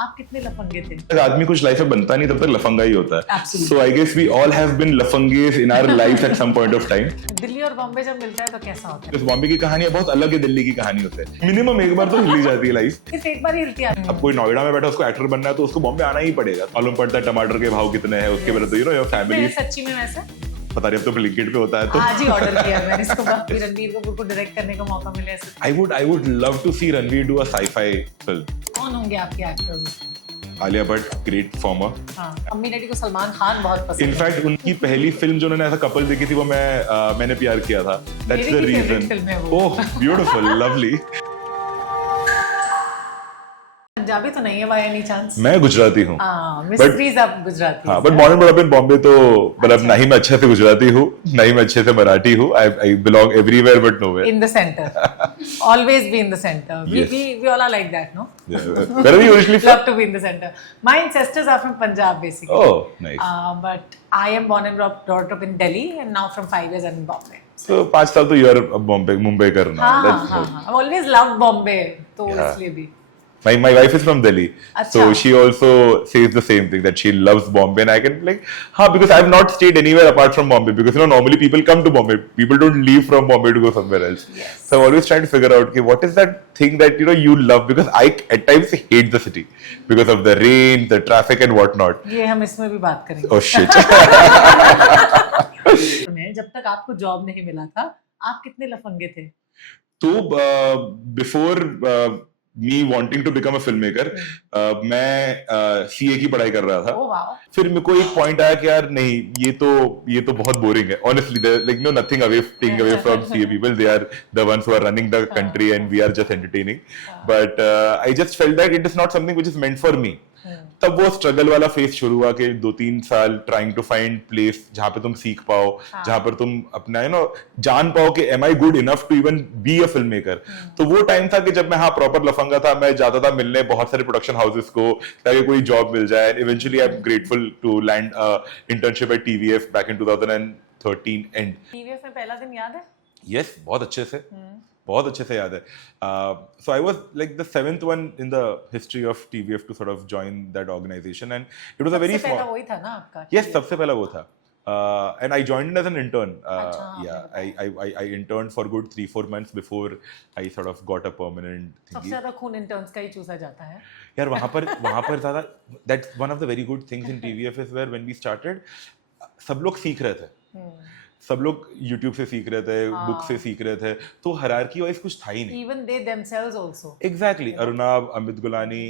आप कितने लफंगे थे? अगर आदमी कुछ लाइफ में बनता नहीं तब तक लफंगा ही होता है. Absolutely. So I guess we all have been lafanges in our lives at some point of time. Delhi और बॉम्बे जब मिलता है तो कैसा होता है? इस बॉम्बे की कहानियां बहुत अलग है दिल्ली की कहानी होते हैं. मिनिमम एक बार तो हिली जाती है लाइफ. सिर्फ एक बार ही हिलती है. अब कोई नोएडा में बैठा उसको एक्टर बनना है तो उसको बॉम्बे आना ही पड़ेगा. मालूम पड़ता है टमाटर के भाव कितने हैं उसके बाद योर फैमिली. सच्ची में वैसे पता नहीं अब तो ब्लिंकिट पे होता है तो आज ही ऑर्डर किया मैंने इसको. रणबीर कपूर को डायरेक्ट करने का मौका मिले ऐसे. I would love to see Ranveer do a sci-fi film. कौन होंगे आपके एक्टर्स? Alia Bhatt, great farmer. हाँ, अम्मी डैडी को सलमान खान बहुत पसंद है. इनफैक्ट उनकी पहली फिल्म जो उन्होंने ऐसा कपल देखी थी वो मैंने प्यार किया था. That's the reason. Oh, beautiful, lovely. Punjabi तो नहीं है बाय एनी चांस? मैं गुजराती हूँ. मिस्ट्रीज आप गुजराती. हाँ, बट बॉर्न बड़ा इन बॉम्बे तो मतलब ना ही मैं अच्छे से गुजराती हूँ ना ही मैं अच्छे से मराठी हूँ. I belong everywhere but nowhere. In the center. Always be in the center. Yes. We all are like that, no? Yeah. Where are you originally from? Love to be in the center. My ancestors are from Punjab, basically. Oh, nice. But I am born and brought up in Delhi, and now from 5 years I'm in Bombay. So 5 साल तो you are Mumbai करना. हाँ. I've always loved Bombay, तो इसलिए भी. My wife is from Delhi, Achha. so she also says the same thing that she loves Bombay, and I can because I have not stayed anywhere apart from Bombay because normally people come to Bombay, people don't leave from Bombay to go somewhere else. Yes. So I'm always trying to figure out what is that thing that you love, because I at times hate the city because of the rain, the traffic and whatnot. ये हम इसमें भी बात करेंगे. Oh shit. जब तक आपको जॉब नहीं मिला था आप कितने लफंगे थे? तो before me wanting to become a filmmaker, मैं CA की पढ़ाई कर रहा था. Oh, wow. फिर मेरे को एक पॉइंट आया कि यार नहीं ये तो बहुत बोरिंग है. Honestly, like nothing taking away from CA people. They are the ones who are running the country and we are just entertaining. But I just felt that it is not something which is meant for me. तब वो स्ट्रगल वाला फेज शुरू हुआ कि 2-3 साल trying to find place जहां पे तुम सीख पाओ, जहां पर तुम अपना जान पाओ कि am I good enough to even be a film maker. तो वो टाइम था कि जब मैं प्रॉपर लफंगा था. मैं जाता था मिलने बहुत सारे प्रोडक्शन हाउसेस को ताकि कोई जॉब मिल जाए. Eventually I am grateful to land internship at TVF back in 2013 and. TVF में पहला दिन याद है? यस, बहुत अच्छे से याद है. So I was like the 7th one in the history of TVF to sort of join that organization, and it was a very small. पहला वही था ना आपका? Yes, सबसे पहला वो था. And I joined in as an intern. I interned for good 3-4 months before I sort of got a permanent thing. सबसे ज्यादा खून इंटर्न्स का ही चूसा जाता है. यार वहाँ पर ज़्यादा. That's one of the very good things in TVF is where when we started, सब लोग सीख रहे थे. सब लोग YouTube से सीख रहे थे, बुक से सीख रहे थे, तो हायरार्की वाइज कुछ था ही नहीं. Even they themselves also. Exactly. Arunab, Amit Gulani,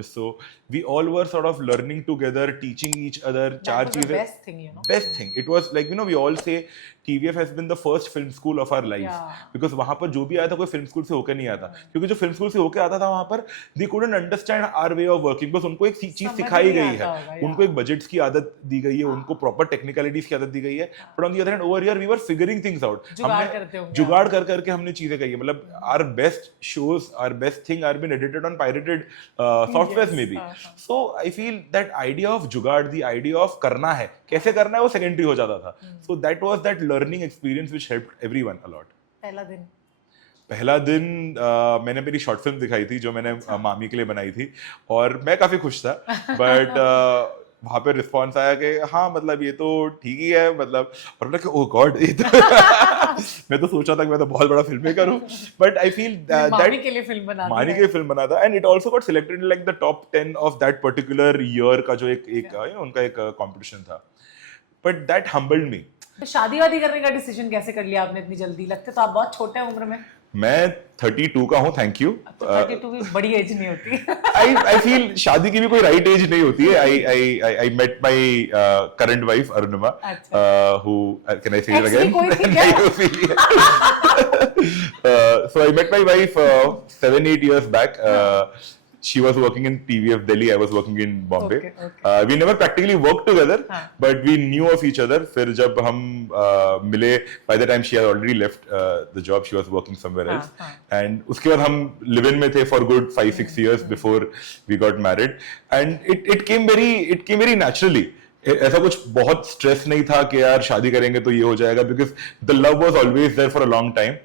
Bisso, we all were sort of learning together, teaching each other. That was the best thing, Best thing. It was like, we all say TVF has been the first film school of our life. Yeah. Because वहाँ पर जो भी आया था कोई film school से होकर नहीं आता. क्योंकि जो फिल्म स्कूल से होकर आता था वहाँ पर they couldn't understand our way of working. बस उनको एक चीज सिखाई गई है. उनको एक बजट्स की आदत दी गई है, उनको प्रॉपर टेक्निकलिटीज की आदत दी गई है. But on the other hand, over here we were figuring things out. जुगाड़ कर करके हमने चीजें कही है. मतलब our best shows, our best thing are been edited on pirated softwares maybe. So I feel that idea of जुगाड़, the idea of करना है, कैसे करना है वो सेकेंडरी हो जाता था. So that was that learning experience which helped everyone a lot. पहला दिन मैंने मेरी शॉर्ट फिल्म दिखाई थी जो मैंने मामी के लिए बनाई थी और मैं काफी खुश था. बट वहां पे रिस्पॉन्स आया कि हाँ मतलब ये तो ठीक ही है मतलब. और मैं ओह गॉड ये तो मैं तो सोचा था कि मैं तो बहुत बड़ा फिल्म मेकर हूँ. बट आई फील दैट मानी के लिए फिल्म बना था. And it also got selected in like the top 10 of that particular year का जो एक उनका एक कंपटीशन था. बट दैट हम्बल्ड मी. शादी वादी करने का डिसीजन कैसे कर लिया आपने इतनी जल्दी? लगते तो आप बहुत छोटे हैं उम्र में. मैं 32 का हूँ. Thank you. 32 भी बड़ी एज नहीं होती. I feel शादी की भी कोई राइट एज नहीं होती है. I met my current wife Arunima, who can I say it again? So I met my wife 7-8 years back. She was working in TVF Delhi, I was working in Bombay. Okay. We never practically worked together, but we knew of each other. फिर जब हम मिले, by the time she had already left the job, she was working somewhere else. And उसके बाद हम live-in में थे for good 5-6 years before we got married. And it came very naturally. ऐसा कुछ बहुत स्ट्रेस नहीं था कि यार शादी करेंगे तो ये हो जाएगा. Because the love was always there for a long time,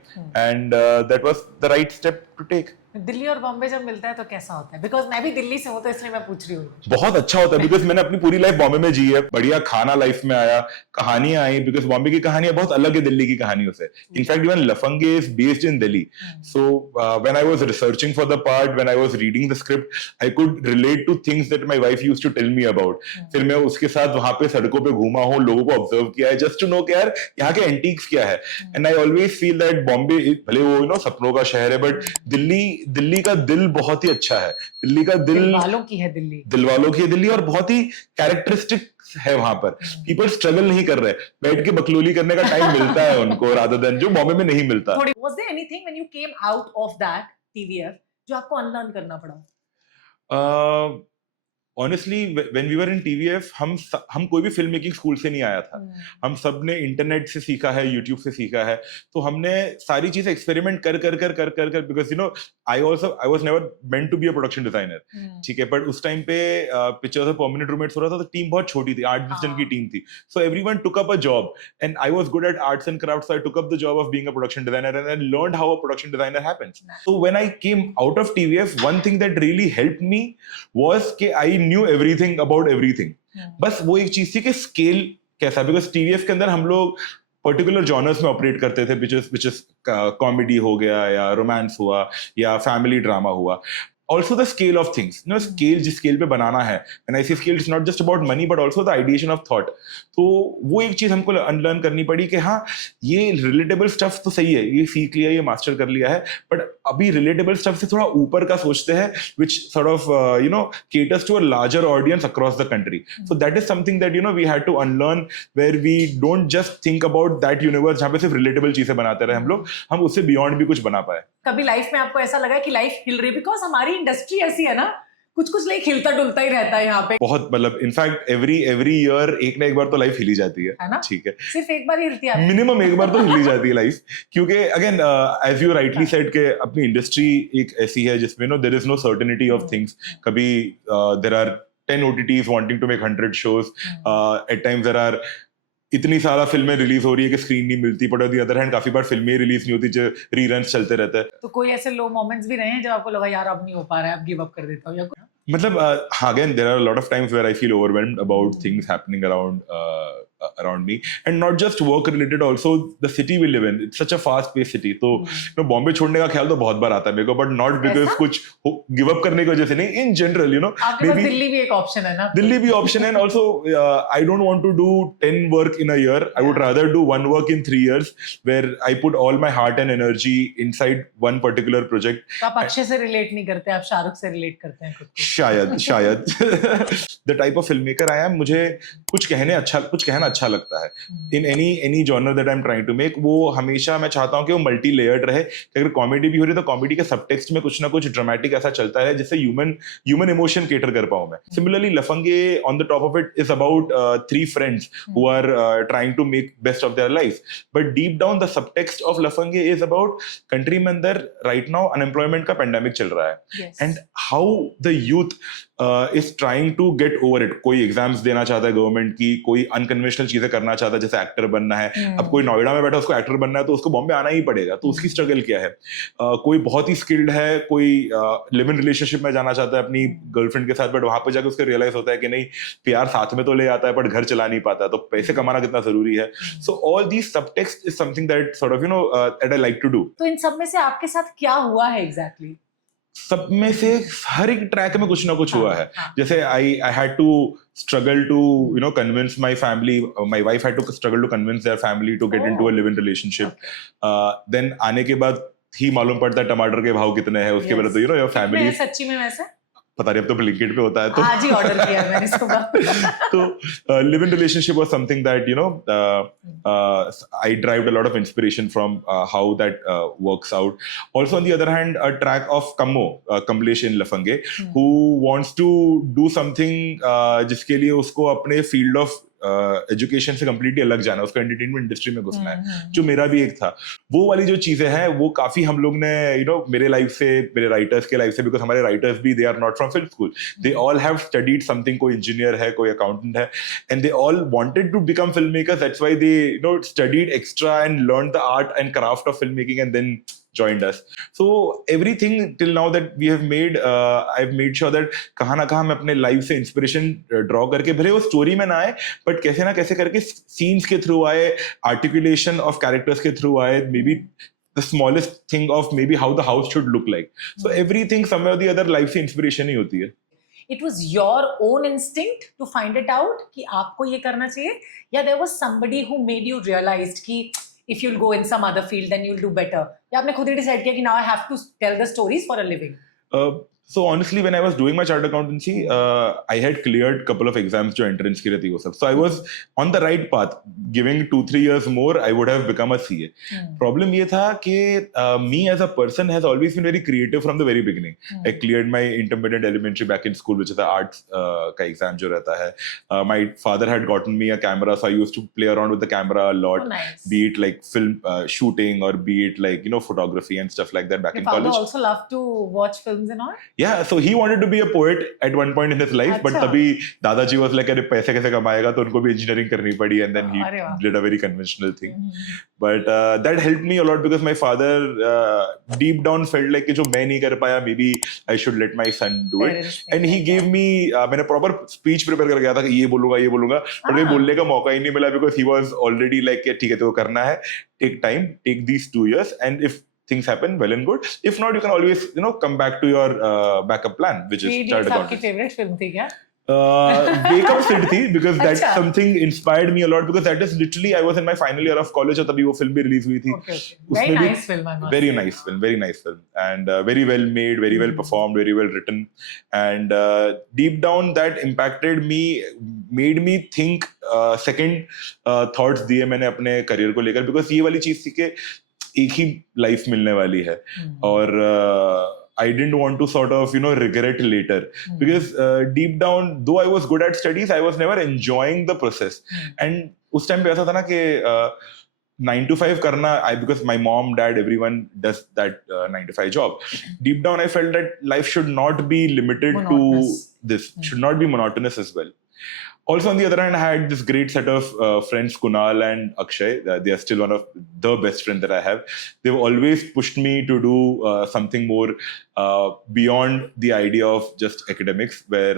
and that was the right step to take. Delhi और बॉम्बे जब मिलता है तो कैसा होता है? बिकॉज मैं भी दिल्ली से हूँ तो इसलिए मैं पूछ रही हूँ। बहुत अच्छा होता है बिकॉज मैंने अपनी पूरी लाइफ बॉम्बे में जी है, बढ़िया खाना लाइफ में आया, कहानियां आई, बिकॉज बॉम्बे की कहानियां बहुत अलग है दिल्ली की कहानियों से। In fact even Lafange is based in Delhi, so when I was researching for the part, when I was reading the script, I could relate to things that my wife used to tell me about. फिर मैं उसके साथ वहां पे सड़कों पे घूमा हूँ, लोगों को ऑब्जर्व किया है जस्ट टू नो कि यार यहाँ के एंटीक्स क्या है। And I always feel that Bombay भले वो यू नो सपनों का शहर है, बट दिल्ली का दिल बहुत ही अच्छा है। दिल्ली का दिल वालों की है दिल्ली, दिल वालों की है दिल्ली, और बहुत ही कैरेक्टरिस्टिक है वहां पर। पीपल स्ट्रगल नहीं कर रहे, बैठ के बकलोली करने का टाइम मिलता है उनको, रादर देन जो बॉम्बे में नहीं मिलता। Was there anything when you came out of that TVF जो आपको अनलर्न करना पड़ा? Honestly when we were in TVF हम कोई भी फिल्म मेकिंग स्कूल से नहीं आया था। हम सब ने इंटरनेट से सीखा है, यूट्यूब से सीखा है, तो हमने सारी चीजें एक्सपेरिमेंट कर because you know I was never meant to be a production designer, ठीक है, बट उस टाइम पे पिक्चर्स ऑफ परमानेंट रूममेट्स हो रहा था, तो टीम बहुत छोटी थी, 8-10 जन की टीम थी, so everyone took up a job and I was good at arts and crafts, so I took up the job of being a production designer and I learned how a production designer happens. So when I came out of TVF, one thing that really helped me was कि I knew everything about everything. बस वो एक चीज थी कि स्केल कैसा, because TVF के अंदर हम लोग पर्टिकुलर जॉनर्स में ऑपरेट करते थे, विच इज कॉमेडी हो गया या रोमांस हुआ या फैमिली ड्रामा हुआ। Also the scale of things, you know, scale जिस scale पे बनाना है, and I say scale is not just about money but also the ideation of thought। तो वो एक चीज हमको अनलर्न करनी पड़ी कि हाँ ये रिलेटेबल स्टफ तो सही है, ये सीख लिया, ये मास्टर कर लिया है, बट अभी रिलेटेबल स्टफ से थोड़ा ऊपर का सोचते हैं, which sort of you know caters to a larger audience across the country। So that is something that you know we had to unlearn, where we don't just think about that universe जहाँ पे सिर्फ रिलेटेबल चीजें बनाते रहे हम लोग, हम उससे बियॉन्ड भी कुछ बना पाए। कभी लाइफ में आपको ऐसा लगा कि लाइफ हिल रही, बिकॉज हमारी इंडस्ट्री ऐसी है ना, कुछ लाइक हिलता डुलता ही रहता है यहाँ पे बहुत, मतलब इनफैक्ट एवरी ईयर एक ना एक बार तो लाइफ हिली जाती है ना, ठीक है, सिर्फ एक बार ही हिलती है, मिनिमम एक बार तो हिली जाती है लाइफ, क्योंकि again as you rightly said के अपनी इंडस्ट्री एक ऐसी है जिसमें no there is no certainty of things. कभी there are 10 OTTs wanting to make 100 shows, at times there are इतनी सारा फिल्में रिलीज हो रही है कि स्क्रीन नहीं मिलती, but on the other hand काफी बार फिल्में रिलीज नहीं होती, जो रीरन्स चलते रहते हैं। तो कोई ऐसे लो मोमेंट्स भी रहे हैं जब आपको लगा यार अब नहीं हो पा रहा है, अब गिव अप कर देता हूं, या मतलब again there are a lot of times where I feel overwhelmed about things happening around me, and not just work related, also the city we live in, it's such a fast paced city, तो you know Bombay छोड़ने का ख्याल तो बहुत बार आता है मेरे को, बट नॉट बिकॉज कुछ गिव अप करने की वजह से नहीं, in general you know Delhi भी एक ऑप्शन है ना, दिल्ली भी ऑप्शन है, and also I don't want to do 10 work in a year, I would rather do one work in 3 years where I put all my heart and energy inside one particular project। तो आप अक्षय से रिलेट नहीं करते, आप शाहरुख से रिलेट करते हैं खुद को, शायद the type of film maker I am, मुझे कुछ कहना अच्छा लगता है in any genre that I am trying to make. वो हमेशा मैं चाहता हूं कि वो मल्टी लेयर्ड रहे, कि अगर कॉमेडी भी हो रही है तो कॉमेडी के सबटेक्स्ट में कुछ ना कुछ ड्रामेटिक ऐसा चलता है जिससे ह्यूमन इमोशन केटर कर पाऊं मैं। Similarly Lafange on the top of it is about 3 friends who are trying to make best of their life, but deep down the subtext of लफंगे is about country में अंदर right now unemployment का pandemic चल रहा है, and how the youth is trying to get over it। कोई एग्जाम्स देना चाहता है गवर्नमेंट की, कोई अनकन्वेंशनल चीजें करना चाहता है, जैसे एक्टर बनना है, अब कोई नोएडा में बैठा उसको एक्टर बनना है तो उसको बॉम्बे आना ही पड़ेगा, तो उसकी स्ट्रगल क्या है। कोई बहुत ही स्किल्ड है, कोई लिव इन रिलेशनशिप में जाना चाहता है अपनी गर्लफ्रेंड के साथ, बट वहां पर जाकर उसको रियलाइज होता है कि नहीं प्यार साथ में तो ले आता है बट घर चला नहीं पाता, तो पैसे कमाना कितना जरूरी है। So all these subtext is something that sort of you know that I like to do. तो इन सब में से आपके साथ क्या हुआ है एग्जैक्टली? सब में से हर एक ट्रैक में कुछ ना कुछ हुआ है। जैसे I had to struggle to you know convince my family, my wife had to struggle to convince their family to get into a live in relationship, then आने के बाद ही मालूम पड़ता है टमाटर के भाव कितने हैं, उसके बाद तो you know your family सच्ची में वैसे पता नहीं, अब तो ब्लिंकिट पे होता है, तो आज ही ऑर्डर किया मैंने इसको। तो live in relationship was something that you know I drived a lot of inspiration from how that works out. Also on the other hand a track of Kamlesh in Lafange who wants to do something जिसके लिए उसको अपने field of education से completely अलग जाना, उसको entertainment industry में घुसना है, जो मेरा भी एक था। वो वाली जो चीजें हैं वो काफी हम लोग ने यू नो मेरे लाइफ से, मेरे राइटर्स के लाइफ से, बिकॉज हमारे राइटर्स भी they are not from film school, they all have studied something, कोई इंजीनियर है, कोई अकाउंटेंट है, and they all wanted to become film makers, that's why they you know studied extra and learn the art and craft of film making, and then joined us. So everything till now that we have made, I've made sure that कहाँ ना कहाँ मैं अपने लाइफ से inspiration draw करके, भले वो स्टोरी में ना आए बट कैसे ना कैसे करके सीन्स के थ्रू आए, आर्टिकुलेशन ऑफ कैरेक्टर्स के थ्रू आए, may be the smallest thing of maybe how the house should look like. So everything somewhere or the other life से इंस्पिरेशन ही होती है. It was your own instinct to find it out कि आपको ये करना चाहिए, या there was somebody who made you realize कि if you'll go in some other field then you'll do better, या आपने खुद ही decide किया कि now I have to tell the stories for a living? So honestly, when I was doing my chartered accountancy, I had cleared couple of exams जो entrance की रहती है वो सब. So I was on the right path. Giving 2-3 years more, I would have become a CA. Problem ये था कि me as a person has always been very creative from the very beginning. I cleared my intermediate elementary back in school, which is the arts का exam जो रहता है. My father had gotten me a camera, so I used to play around with the camera a lot. Oh, nice. Be it like film shooting or be it like photography and stuff like that back Your in college. father also loved to watch films and all? Yeah, so he wanted to be a poet at one point in his life, but अच्छा. तभी दादाजी was like, अरे पैसे कैसे कमाएगा, तो उनको भी engineering करनी पड़ी, and then he अरे वाह. did a very conventional thing. But that helped me a lot because my father deep down felt like कि जो मैं नहीं कर पाया, maybe I should let my son do it. Parents And he gave me, मैंने proper speech prepare कर गया था कि ये बोलूंगा, पर मुझे बोलने का मौका ही नहीं मिला because he was already like ठीक है तो करना है, take time, take these 2 years, and if things happen, well and good. If not, you can always, come back to your backup plan, which is chartered आपकी accountancy. Favourite film थी क्या? Wake Up Sid थी because that's अच्छा. something inspired me a lot because that is literally I was in my final year of college और तभी वो film भी release हुई थी. Okay. उसमें Very भी nice film, I must very say. nice film, and very well made, very well performed, very well written, and deep down that impacted me, made me think second thoughts दिए मैंने अपने career को लेकर because ये वाली चीज थी कि एक ही लाइफ मिलने वाली है और I didn't want to sort of regret later because deep down though I was good at studies I was never enjoying the process and उस टाइम पे ऐसा था ना कि 9 to 5 करना because my mom dad everyone does that 9 to 5 job. Deep down I felt that life should not be limited Monotonous. to this, should not be monotonous as well. Also, on the other hand, I had this great set of friends, Kunal and Akshay. They are still one of the best friends that I have. They've always pushed me to do something more beyond the idea of just academics, where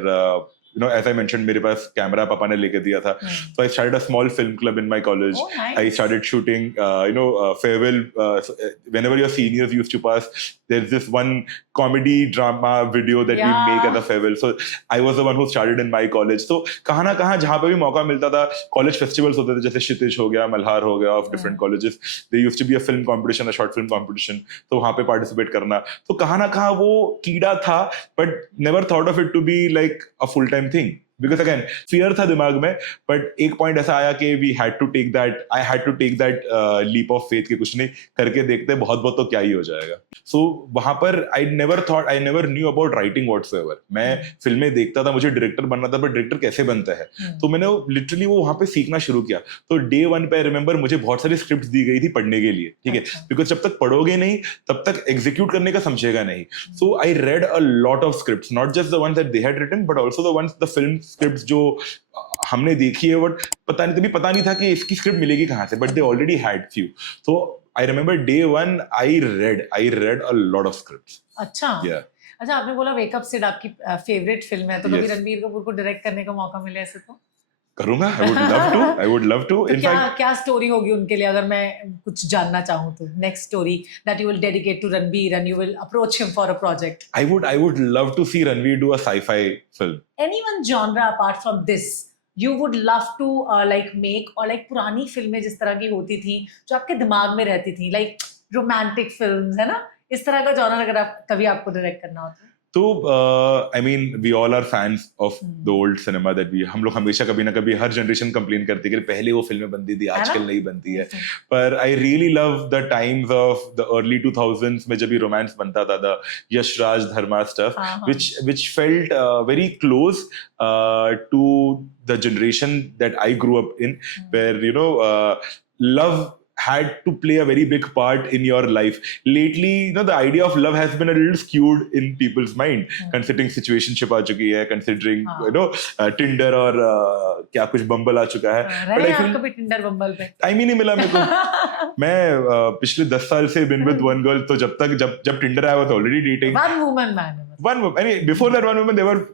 as I mentioned, मेरे पास कैमरा पापा ने लेके दिया था. So I started a small film club in my college. Oh, nice. I started shooting, farewell. Whenever your seniors used to pass, there's this one comedy drama video that we make as a farewell. So I was the one who started in my college. So कहाँ ना कहाँ जहाँ पे भी मौका मिलता था, college festivals होते थे जैसे क्षितिज हो गया, मल्हार हो गया of different colleges. There used to be a film competition, a short film competition. तो वहाँ पे participate करना. तो कहाँ ना कहाँ वो कीड़ा था, but never thought of it to be like a full-time thing because again fear था दिमाग में but एक point ऐसा आया कि I had to take that leap of faith कि कुछ नहीं करके देखते बहुत तो क्या ही हो जाएगा. So वहाँ पर I never knew about writing whatsoever. मैं फिल्में देखता था, मुझे डायरेक्टर बनना था, पर डायरेक्टर कैसे बनता है तो मैंने लिटरली वो वहाँ पे सीखना शुरू किया. तो day 1 पे I remember मुझे बहुत सारी स्क्रिप्ट दी गई थी पढ़ने के लिए, ठीक है, बिकॉज जब तक पढ़ोगे नहीं तब तक एग्जीक्यूट करने का समझेगा नहीं. So I read a lot of scripts, not just the ones that they had written but also the film scripts जो हमने देखी है बट पता नहीं था कि इसकी स्क्रिप्ट मिलेगी कहाँ से, but they already had few. So I remember day 1 I read a lot of scripts. अच्छा. अच्छा, आपने बोला वेक अप सिड आपकी फेवरेट फिल्म है, तो कभी रणबीर कपूर को डायरेक्ट करने का मौका मिले ऐसे तो करूंगा. I would love to. तो क्या स्टोरी होगी उनके लिए अगर मैं कुछ जानना चाहूँ तो next story that you will dedicate to Ranbir and you will approach him for a project? I would love to see Ranveer do a sci-fi film. Any one genre apart from this you would love to like make, or like पुरानी फिल्में जिस तरह की होती थी जो आपके दिमाग में रहती थी, like romantic films, है ना, इस तरह का genre अगर आप कभी आपको डायरेक्ट करना हो तो I mean we all are fans of the old cinema that हम लोग हमेशा कभी ना कभी हर जनरेशन कंप्लेन करती है कि पहले वो फिल्में बनती थी आजकल नहीं बनती है. पर I really love the times of the early 2000s में जब भी रोमांस बनता था, the यश राज धर्मा stuff which felt very close to the generation that I grew up in, where love had to play a very big part in your life. Lately, the idea of love has been a little skewed in people's mind, considering situationship aa chuki hai, considering Tinder और क्या कुछ Bumble आ चुका है. रहे हैं आप कभी Tinder Bumble पे? टाइम ही नहीं मिला मेरे को. मैं पिछले 10 साल से been with one girl, तो जब Tinder आया, I was already dating. One woman man. One woman. I mean, before that one woman, there were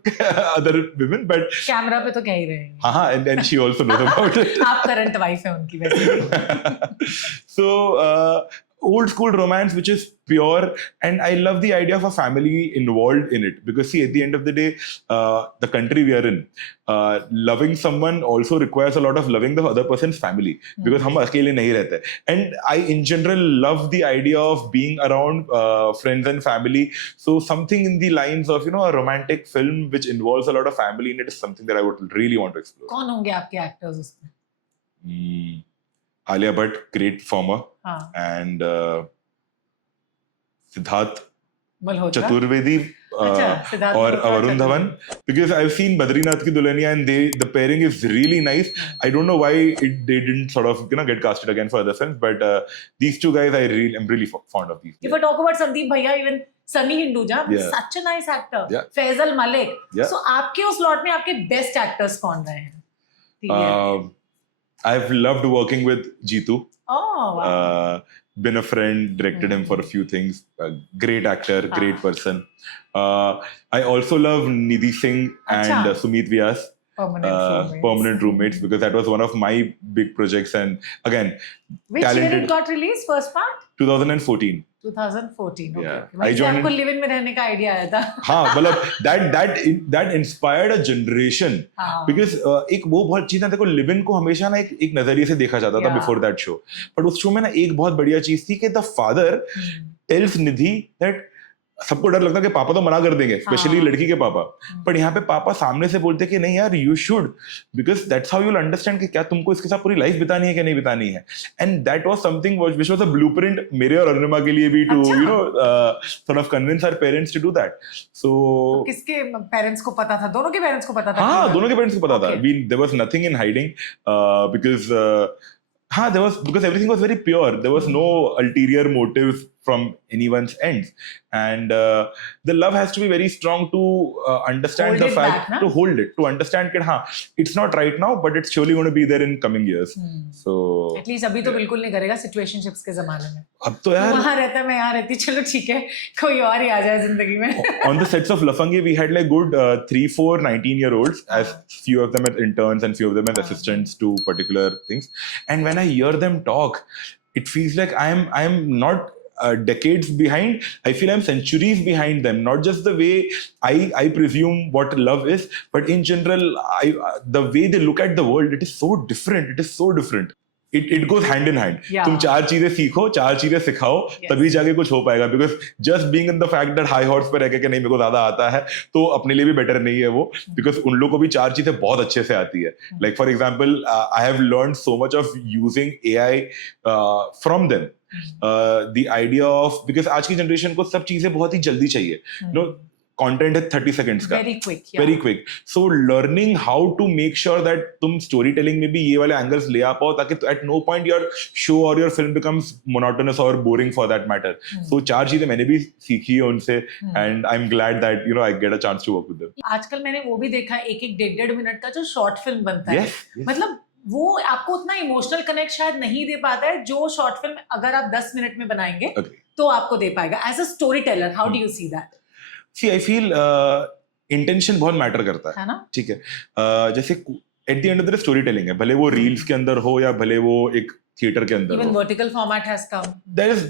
other women, but camera पे तो कह ही रहे हैं. हाँ, and she also knows about it. आप करंट वाइफ है उनकी वैसे. So old school romance, which is pure, and I love the idea of a family involved in it, because see, at the end of the day, the country we are in, loving someone also requires a lot of loving the other person's family, because हम अकेले नहीं रहते. And I in general love the idea of being around friends and family. So something in the lines of a romantic film which involves a lot of family in it is something that I would really want to explore. कौन होंगे आपके एक्टर्स उसमें? Alia Bhatt, great performer, and Siddharth Chaturvedi और Varun Dhawan, because I've seen Badrinath Ki Dulhaniya and the pairing is really nice. I don't know why they didn't sort of get casted again for other films, but these two guys I'm really fond of these. If I talk about Sandeep Bhaiya, even Sunny Hinduja, such a nice actor. Faisal Malik. So आपके उस लॉट में आपके best actors कौन रहे हैं? I've loved working with Jeetu. Oh, wow. Been a friend, directed him for a few things. Great actor, great person. I also love Nidhi Singh and Sumit Vyas. Permanent roommates, because that was one of my big projects. And again, which year it got released, first part? 2014. 2014. Okay. Yeah. I joined. आपको live in में रहने का आइडिया आया था. हाँ, मतलब that inspired a generation. Because एक वो बहुत चीज ना, देखो लिव इन को हमेशा ना एक नजरिए से देखा जाता था before that show. But उस शो में ना एक बहुत बढ़िया चीज थी कि the father tells Nidhi that सबको डर लगता है कि पापा तो मना कर देंगे, स्पेशली लड़की के पापा. पर यहाँ पे पापा सामने से बोलते कि नहीं यार, you should, because that's how you will understand कि क्या तुमको इसके साथ पूरी लाइफ बितानी है कि नहीं बितानी है. And that was something which was a blueprint मेरे और अरुणिमा के लिए भी, to sort of convince our parents to do that. So किसके पेरेंट्स को पता था? दोनों के पेरेंट्स को पता था? हाँ, दोनों के पेरेंट्स को पता था. There was nothing in hiding, because because everything was very pure. There was no ulterior motive from anyone's ends, and the love has to be very strong to understand the fact, to hold it, to understand that it's not right now, but it's surely going to be there in coming years. So at least अभी तो बिल्कुल नहीं करेगा situationships के जमाने में. अब तो यार वहाँ रहता है, मैं यहाँ रहती, चलो ठीक है, कोई और ही आ जाए जिंदगी में. On the sets of Lafangi, we had like good 3-4 19-year-olds, as few of them as interns and few of them as assistants to particular things. And when I hear them talk, it feels like I am not decades behind. I feel I'm centuries behind them. Not just the way I presume what love is, but in general, the way they look at the world, it is so different. It is so different. It goes hand in hand. तुम 4 चीजें सीखो, 4 चीजें सिखाओ, तभी जाके कुछ हो पाएगा. Because just being in the fact that high horse पे रह के नहीं मेरे को ज्यादा आता है, तो अपने लिए भी बेटर नहीं है वो. Because उन लोगों को भी 4 चीजें बहुत अच्छे से आती है. Like for example, I have learned so much of using AI from them. The idea of, because आज की जनरेशन को सब चीजें बहुत ही जल्दी चाहिए. कंटेंट है 30 सेकंड्स का, very quick. So learning how to make sure that तुम स्टोरी टेलिंग में भी ये वाले एंगल्स ले आ पाओ, ताकि at no point your show और योर फिल्म बिकम्स मोनोटोनस और boring for that matter. So 4 चीजें मैंने भी सीखी है उनसे, and I am glad that I get a chance to work with them. आजकल मैंने वो भी देखा, 1-1 मिनट का जो शॉर्ट फिल्म बनता है, मतलब वो आपको उतना इमोशनल कनेक्ट शायद नहीं दे पाता है जो शॉर्ट फिल्म अगर आप 10 मिनट में बनाएंगे तो आपको दे पाएगा. As a story teller, how do you see that? See, I feel intention बहुत मैटर करता है ना. ठीक है, जैसे at the end of the day story telling है, भले वो रील्स के अंदर हो या भले वो एक थिएटर के अंदर. Even vertical format has come. There is,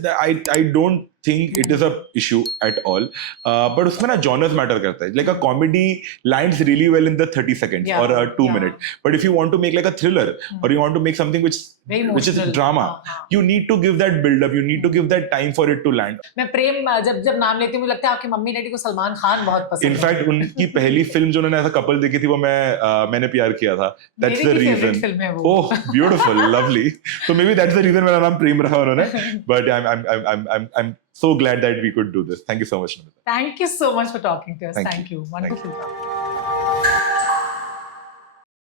I don't think it is a issue at all. But उसमें ना genres matter करता है. Like a comedy lands really well in the 30 seconds or a 2 minute. But if you want to make like a thriller or you want to make something which is drama, you need to give that build up. You need to give that time for it to land. मैं प्रेम जब नाम लेती हूँ मुझे लगता है आपकी mummy daddy को सलमान खान बहुत पसंद है. इनफैक्ट उनकी पहली फिल्म जो उन्होंने ऐसा कपल देखी थी वो मैंने प्यार किया था. That's the reason. Oh, beautiful, lovely. So maybe that's the reason मेरा नाम प्रेम रहा उन्होंने. But I'm so glad that we could do this. Thank you so much, Namita. Thank you so much for talking to us. Thank you. Wonderful.